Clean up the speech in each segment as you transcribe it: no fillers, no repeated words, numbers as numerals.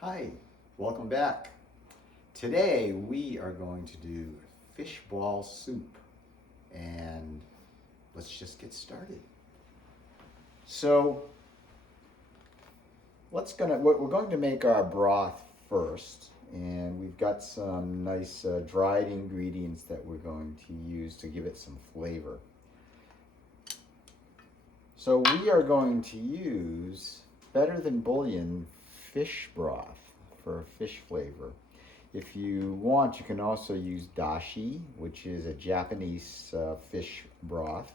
Hi, welcome back. Today we are going to do fish ball soup and let's just get started. So we're going to make our broth first, and we've got some nice dried ingredients that we're going to use to give it some flavor. So we are going to use better than bouillon fish broth for fish flavor. If you want, you can also use dashi, which is a Japanese fish broth.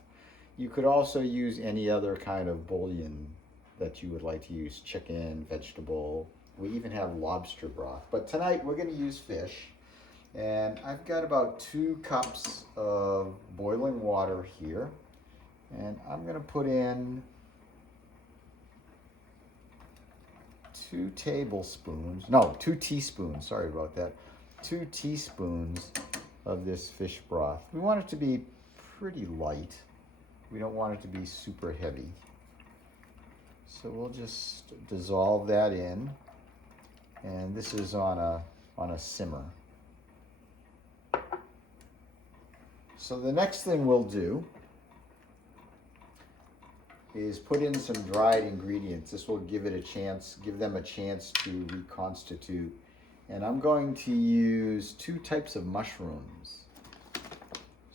You could also use any other kind of bouillon that you would like to use, chicken, vegetable. We even have lobster broth. But tonight we're going to use fish. And I've got about 2 cups of boiling water here. And I'm going to put in 2 teaspoons, sorry about that. 2 teaspoons of this fish broth. We want it to be pretty light. We don't want it to be super heavy. So we'll just dissolve that in. And this is on a simmer. So the next thing we'll do is put in some dried ingredients. This will give them a chance to reconstitute. And I'm going to use 2 types of mushrooms.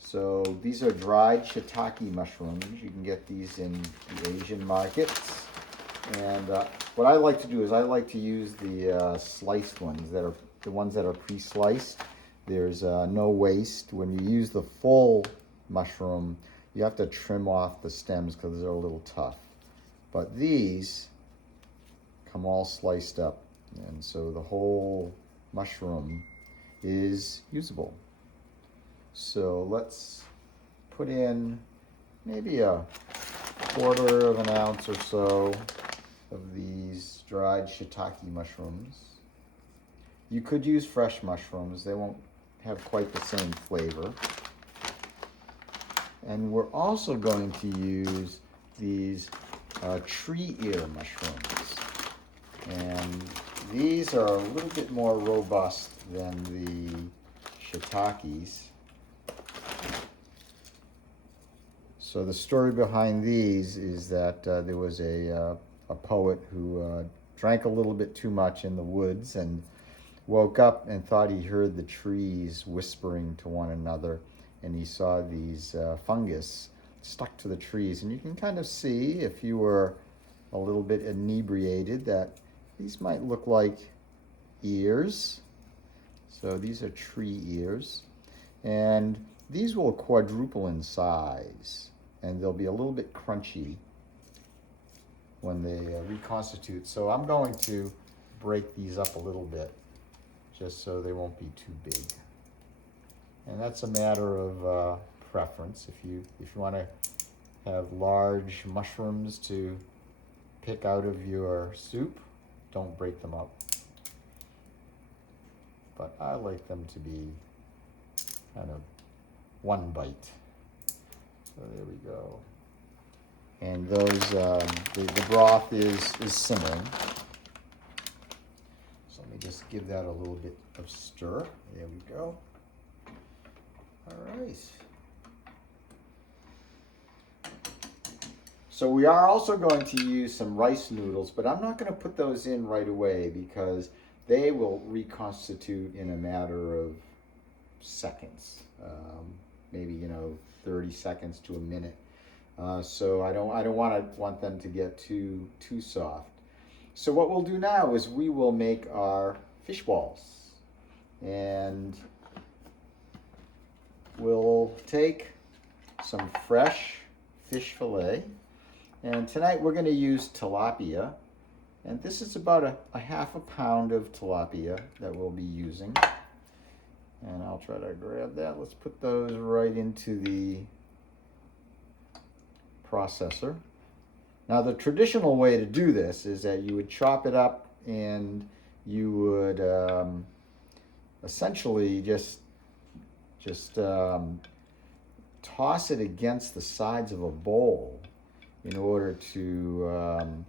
So these are dried shiitake mushrooms. You can get these in the Asian markets. And what I like to do is I like to use the sliced ones, the ones that are pre-sliced. There's no waste. When you use the full mushroom, you have to trim off the stems because they're a little tough. But these come all sliced up, and so the whole mushroom is usable. So let's put in maybe a 1/4 of an ounce or so of these dried shiitake mushrooms. You could use fresh mushrooms. They won't have quite the same flavor. And we're also going to use these tree ear mushrooms. And these are a little bit more robust than the shiitakes. So the story behind these is that there was a poet who drank a little bit too much in the woods and woke up and thought he heard the trees whispering to one another. And he saw these fungus stuck to the trees. And you can kind of see, if you were a little bit inebriated, that these might look like ears. So these are tree ears. And these will quadruple in size. And they'll be a little bit crunchy when they reconstitute. So I'm going to break these up a little bit, just so they won't be too big. And that's a matter of preference. If you want to have large mushrooms to pick out of your soup, don't break them up. But I like them to be kind of one bite. So there we go. And those the broth is simmering. So let me just give that a little bit of stir. There we go. All right. So we are also going to use some rice noodles, but I'm not going to put those in right away because they will reconstitute in a matter of seconds, maybe 30 seconds to a minute. So I don't want them to get too soft. So what we'll do now is we will make our fish balls, and we'll take some fresh fish fillet, and tonight we're going to use tilapia, and this is about a 1/2 pound of tilapia that we'll be using. And I'll try to grab that. Let's put those right into the processor. Now the traditional way to do this is that you would chop it up and you would essentially just toss it against the sides of a bowl in order to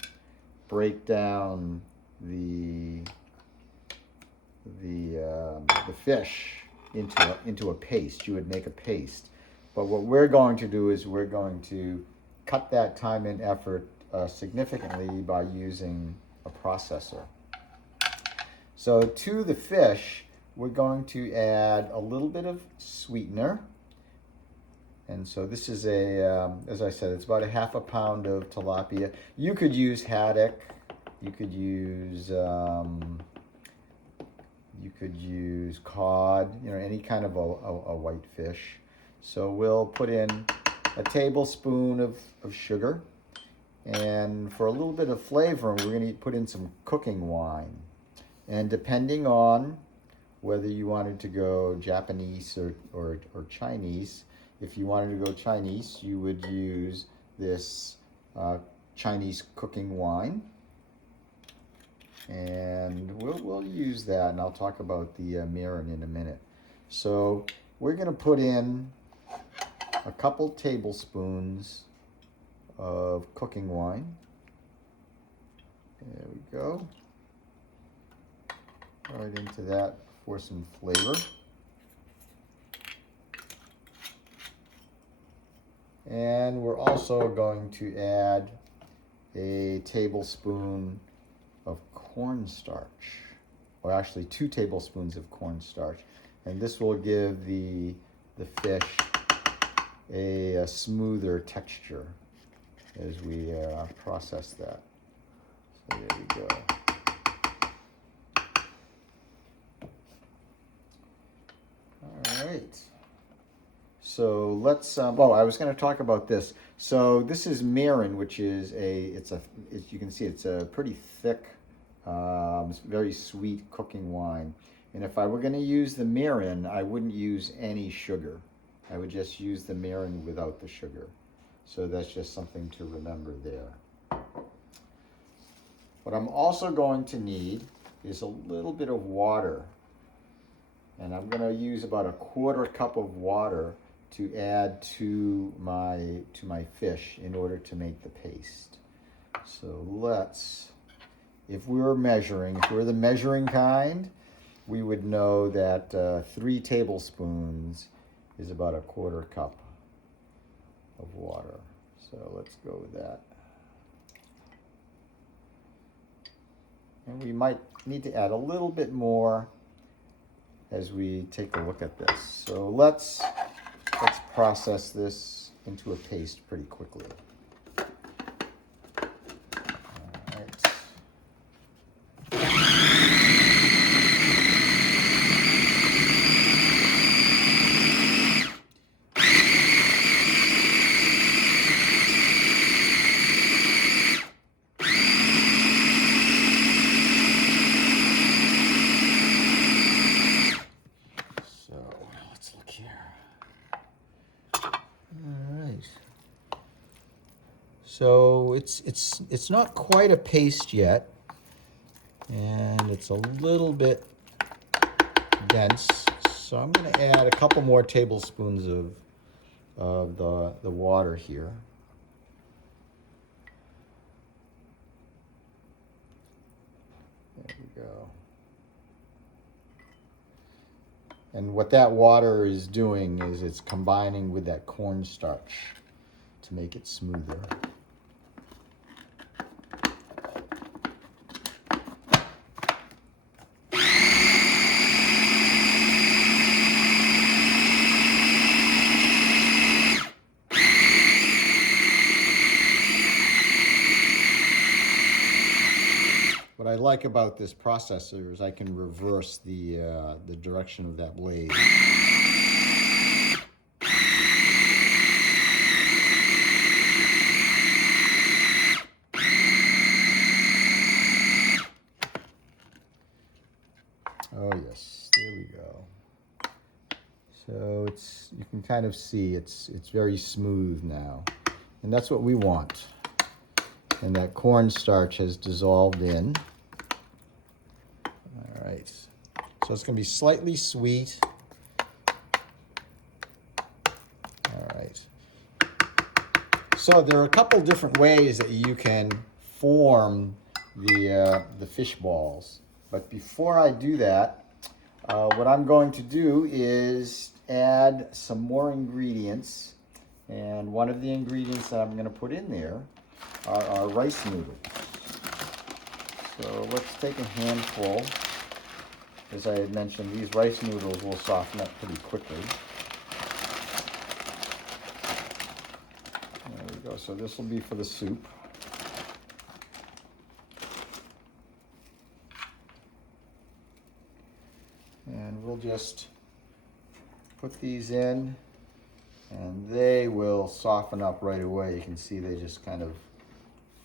break down the the fish into a paste. You would make a paste. But what we're going to do is we're going to cut that time and effort significantly by using a processor. So to the fish, we're going to add a little bit of sweetener. And so this is as I said, it's about 1/2 pound of tilapia. You could use haddock. You could use cod, any kind of a white fish. So we'll put in a tablespoon of sugar. And for a little bit of flavor, we're going to put in some cooking wine. And depending on whether you wanted to go Japanese or Chinese, if you wanted to go Chinese, you would use this Chinese cooking wine. And we'll use that, and I'll talk about the mirin in a minute. So we're going to put in a couple tablespoons of cooking wine. There we go. Right into that for some flavor. And we're also going to add a tablespoon of cornstarch, or actually 2 tablespoons of cornstarch. And this will give the fish a smoother texture as we process that. So there we go. All right. So let's, I was going to talk about this. So this is mirin, which is you can see it's a pretty thick, very sweet cooking wine. And if I were going to use the mirin, I wouldn't use any sugar. I would just use the mirin without the sugar. So that's just something to remember there. What I'm also going to need is a little bit of water. And I'm going to use about 1/4 cup of water to add to my fish in order to make the paste. So if we were the measuring kind, we would know that 3 tablespoons is about 1/4 cup of water. So let's go with that. And we might need to add a little bit more as we take a look at this. So let's process this into a paste pretty quickly. So it's not quite a paste yet, and it's a little bit dense. So I'm going to add a couple more tablespoons of the water here. There we go. And what that water is doing is it's combining with that cornstarch to make it smoother. What I like about this processor is I can reverse the direction of that blade. Oh yes, there we go. So you can kind of see it's very smooth now, and that's what we want. And that cornstarch has dissolved in. All right, so it's going to be slightly sweet. All right. So there are a couple different ways that you can form the fish balls. But before I do that, What I'm going to do is add some more ingredients. And one of the ingredients that I'm going to put in there are our rice noodles. So let's take a handful. As I had mentioned, these rice noodles will soften up pretty quickly. There we go. So this will be for the soup. And we'll just put these in, and they will soften up right away. You can see they just kind of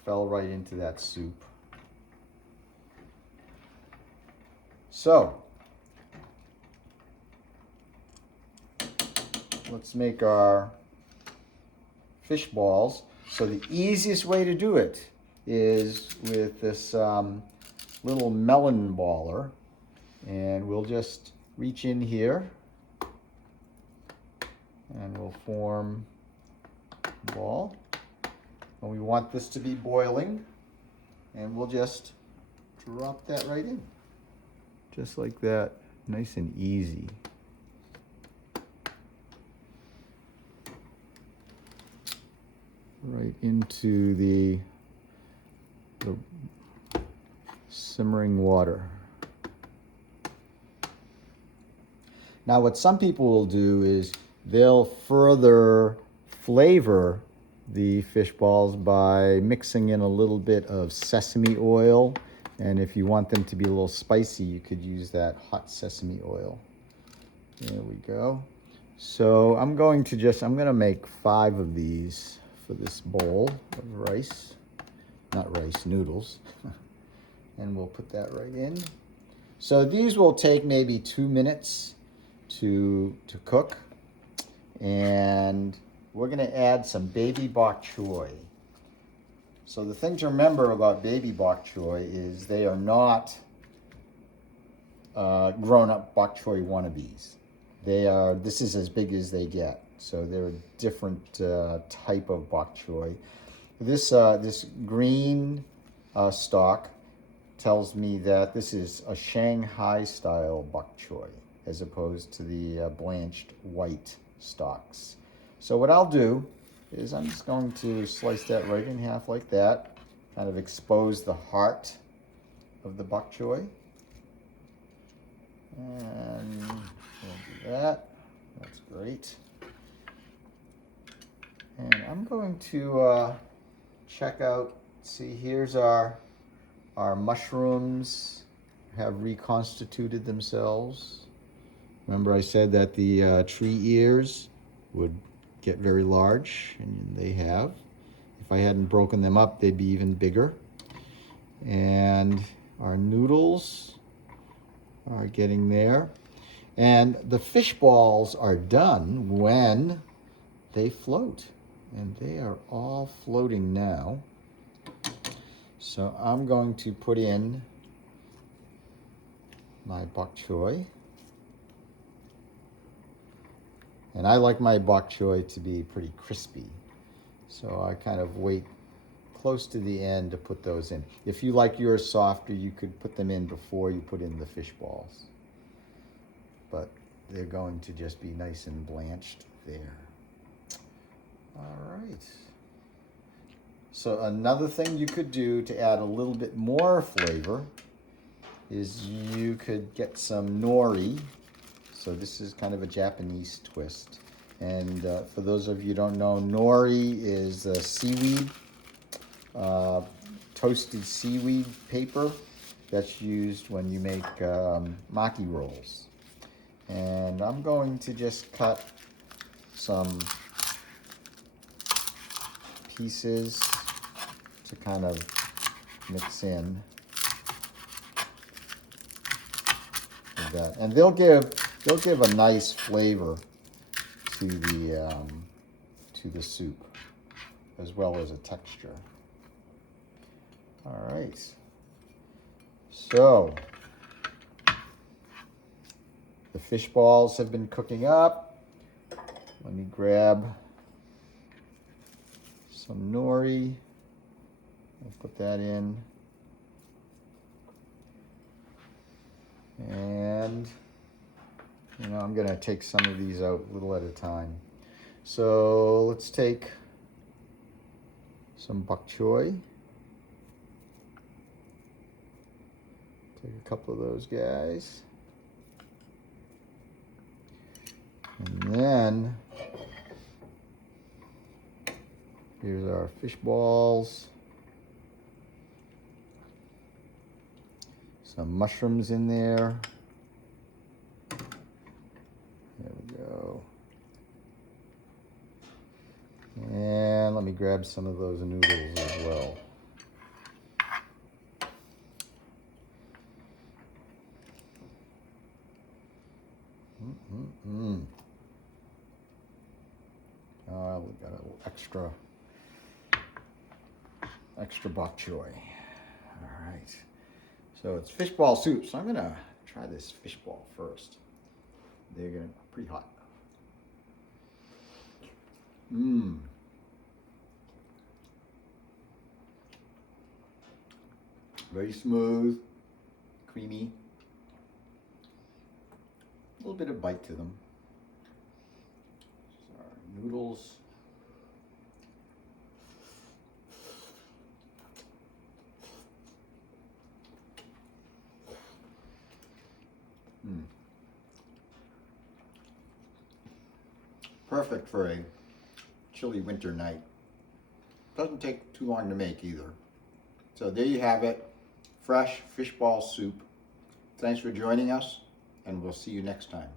fell right into that soup. So, let's make our fish balls. So the easiest way to do it is with this little melon baller. And we'll just reach in here and we'll form a ball. And we want this to be boiling, and we'll just drop that right in. Just like that, nice and easy. Right into the simmering water. Now what some people will do is they'll further flavor the fish balls by mixing in a little bit of sesame oil. And if you want them to be a little spicy, you could use that hot sesame oil. There we go. So I'm going to make 5 of these for this bowl of rice. Not rice, noodles. And we'll put that right in. So these will take maybe 2 minutes to cook, and we're going to add some baby bok choy. So the thing to remember about baby bok choy is they are not grown-up bok choy wannabes. This is as big as they get, so they're a different type of bok choy. This green stalk tells me that this is a Shanghai style bok choy, as opposed to the blanched white stalks. So what I'll do is I'm just going to slice that right in half like that, kind of expose the heart of the bok choy. And we'll do that. That's great. And I'm going to check out, see, here's our mushrooms have reconstituted themselves. Remember I said that the tree ears would get very large, and they have. If I hadn't broken them up, they'd be even bigger. And our noodles are getting there. And the fish balls are done when they float. And they are all floating now. So I'm going to put in my bok choy. And I like my bok choy to be pretty crispy. So I kind of wait close to the end to put those in. If you like yours softer, you could put them in before you put in the fish balls. But they're going to just be nice and blanched there. All right. So another thing you could do to add a little bit more flavor is you could get some nori. So this is kind of a Japanese twist. And for those of you who don't know, nori is seaweed, toasted seaweed paper that's used when you make maki rolls. And I'm going to just cut some pieces to kind of mix in with that. And they'll give a nice flavor to the soup, as well as a texture. All right. So the fish balls have been cooking up. Let me grab some nori and put that in. And I'm gonna take some of these out a little at a time. So let's take some bok choy. Take a couple of those guys. And then here's our fish balls. Some mushrooms in there. There we go. And let me grab some of those noodles as well. Oh, we got a little extra bok choy. All right. So it's fishball soup. So I'm gonna try this fishball first. They're gonna pretty hot. Very smooth, creamy. A little bit of bite to them. So our noodles. Perfect for a chilly winter night. Doesn't take too long to make either. So there you have it, fresh fishball soup. Thanks for joining us, and we'll see you next time.